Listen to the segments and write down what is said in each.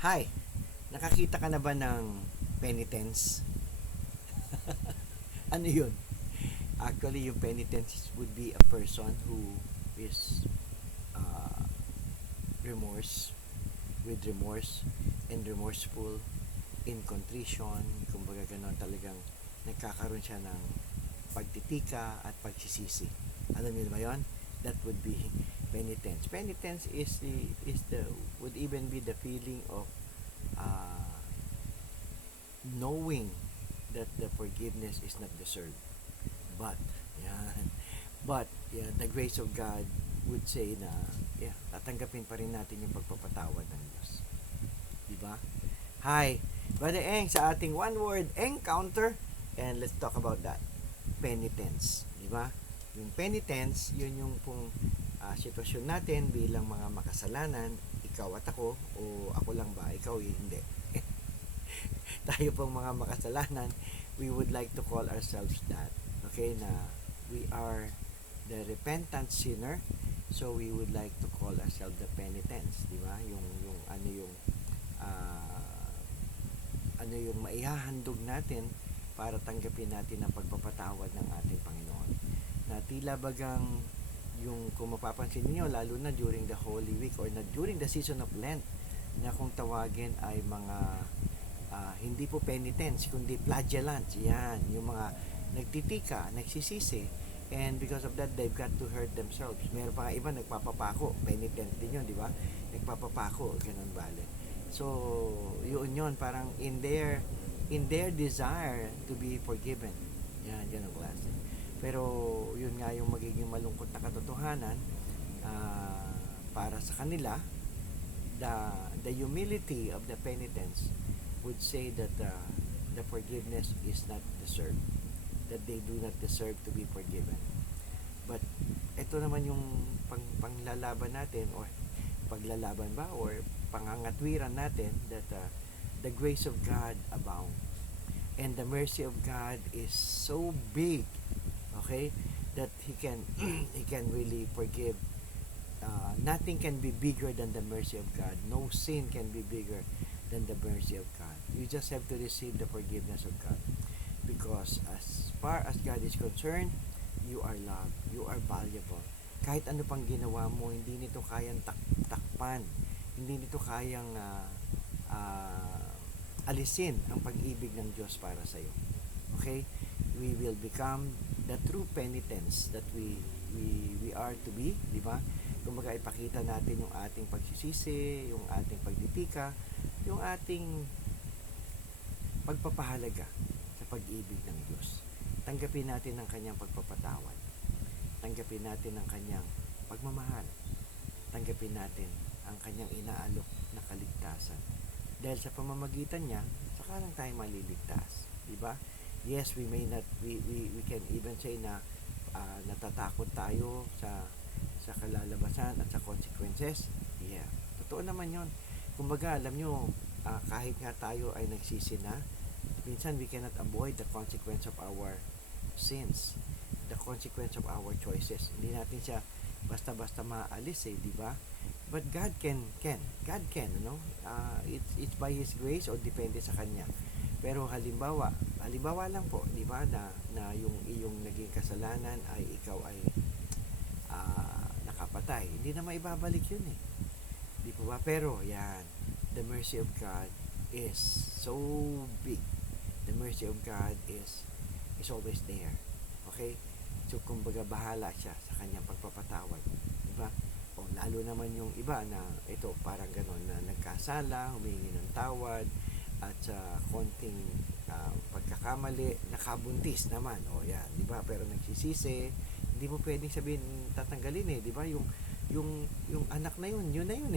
Hi, nakakita ka na ba ng penitence? Ano yun? Actually, yung penitence would be a person who is uh, remorse, with remorse and remorseful, in contrition, kumbaga ganon talagang nagkakaroon siya ng pagtitika at pagsisisi. Alam niyo ba yon? That would be penitence. Penitence is the would even be the feeling of uh, knowing that the forgiveness is not deserved. But, yan. But, yeah, the grace of God would say na, yeah, tatanggapin pa rin natin yung pagpapatawad ng Diyos. Diba? Hi, Brother Eng, sa ating one-word encounter, and let's talk about that. Penitence. Diba? Yung penitence, yun yung pong sitwasyon natin bilang mga makasalanan, ikaw at ako, o ako lang ba, ikaw hindi. Tayo pong mga makasalanan, we would like to call ourselves that. Okay, na we are the repentant sinner, so we would like to call ourselves the penitents, di ba? Yung uh, ano yung maihahandog natin para tanggapin natin ang pagpapatawad ng ating Panginoon. Na tila bagang yung kung mapapansin niyo lalo na during the Holy Week or na during the season of Lent na kung tawagin ay mga hindi po penitents kundi flagellants, yan yung mga nagtitika, nagsisisi, and because of that they've got to hurt themselves. Meron pa nga iba nagpapapako, penitent din yun, di ba? Nagpapapako, ganun bale. So yun parang in their desire to be forgiven, yan ganun klase. Pero yun nga yung magiging malungkot na katotohanan, uh, para sa kanila, the the humility of the penitents would say that the forgiveness is not deserved, that they do not deserve to be forgiven. But ito naman yung panglalaban natin, or paglalaban ba, or pangangatwiran natin, that the grace of God abound and the mercy of God is so big, okay, that he can really forgive. Nothing can be bigger than the mercy of God. No sin can be bigger than the mercy of God. You just have to receive the forgiveness of God. Because as far as God is concerned, you are loved. You are valuable. Kahit ano pang ginawa mo, hindi nito kayang takpan. Hindi nito kayang alisin ang pag-ibig ng Diyos para sa iyo. Okay? We will become the true penitents that we are to be, di ba? Kumbaga ipakita natin yung ating pagsisisi, yung ating pagtitika, yung ating pagpapahalaga sa pag-ibig ng Diyos. Tanggapin natin ang kanyang pagpapatawad. Tanggapin natin ang kanyang pagmamahal. Tanggapin natin ang kanyang inaalok na kaligtasan. Dahil sa pamamagitan niya, saka lang tayo maliligtas. Diba? Yes, we may not, we can even say na natatakot tayo sa kalalabasan at sa consequences. Yeah, totoo naman yon. Kumbaga, alam nyo, kahit nga tayo ay nagsisi na, minsan we cannot avoid the consequence of our sins, the consequence of our choices. Hindi natin siya basta-basta maalis di ba? But God God can, it's by His grace o depende sa Kanya. Pero halimbawa lang po, di ba, na yung iyong naging kasalanan ay ikaw ay nakapatay. Hindi na maibabalik yun Di po ba? Pero yan, the mercy of God is so big. The mercy of God is always there. Okay? So kumbaga bahala siya sa kanyang pagpapatawad. Di ba? O lalo naman yung iba na ito parang gano'n na nagkasala, humingi ng tawad, at sa konting pagkakamali, nakabuntis naman. O yan, di ba? Pero nagsisisi, hindi mo pwedeng sabihin tatanggalin di ba? Yung anak na yun na yun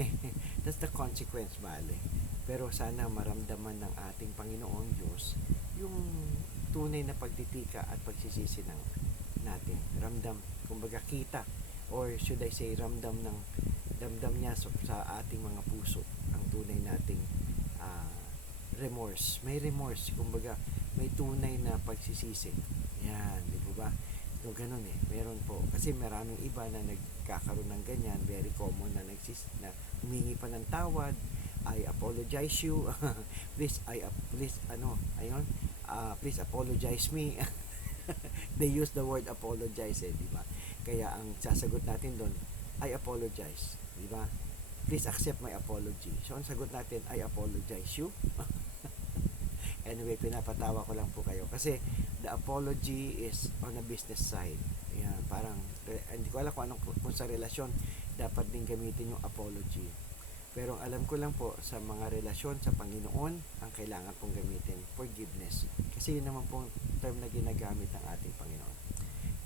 That's the consequence, bale. Pero sana maramdaman ng ating Panginoong Diyos yung tunay na pagtitika at pagsisisi ng natin. Ramdam, kumbaga kita, or should I say ramdam niya sa ating mga puso ang tunay nating remorse. May remorse, kumbaga may tunay na pagsisisi. Yan, di ba? So, ganun meron po. Kasi maraming iba na nagkakaroon ng ganyan, very common na humingi pa ng tawad, I apologize you. Please please apologize me. They use the word apologize, di ba? Kaya ang sasagot natin doon, I apologize, di ba? Please accept my apology. So ang sagot natin, I apologize you. Anyway, pinapatawa ko lang po kayo kasi the apology is on a business side. Yan, parang hindi ko alam kung sa relasyon dapat din gamitin yung apology. Pero alam ko lang po sa mga relasyon sa Panginoon, ang kailangan pong gamitin forgiveness. Kasi yun naman pong term na ginagamit ng ating Panginoon.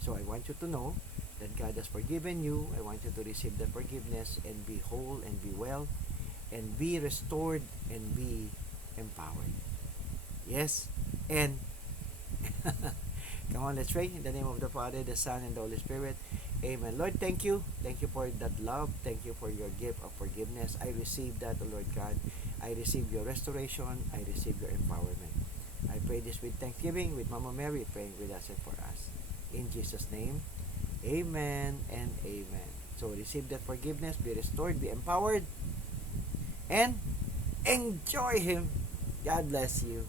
So I want you to know that God has forgiven you. I want you to receive the forgiveness and be whole and be well and be restored and be empowered. Yes, and come on, let's pray in the name of the Father, the Son, and the Holy Spirit. Amen. Lord, thank you. Thank you for that love. Thank you for your gift of forgiveness. I receive that, O Lord God. I receive your restoration. I receive your empowerment. I pray this with thanksgiving, with Mama Mary praying with us and for us. In Jesus' name, amen and amen. So receive that forgiveness, be restored, be empowered, and enjoy Him. God bless you.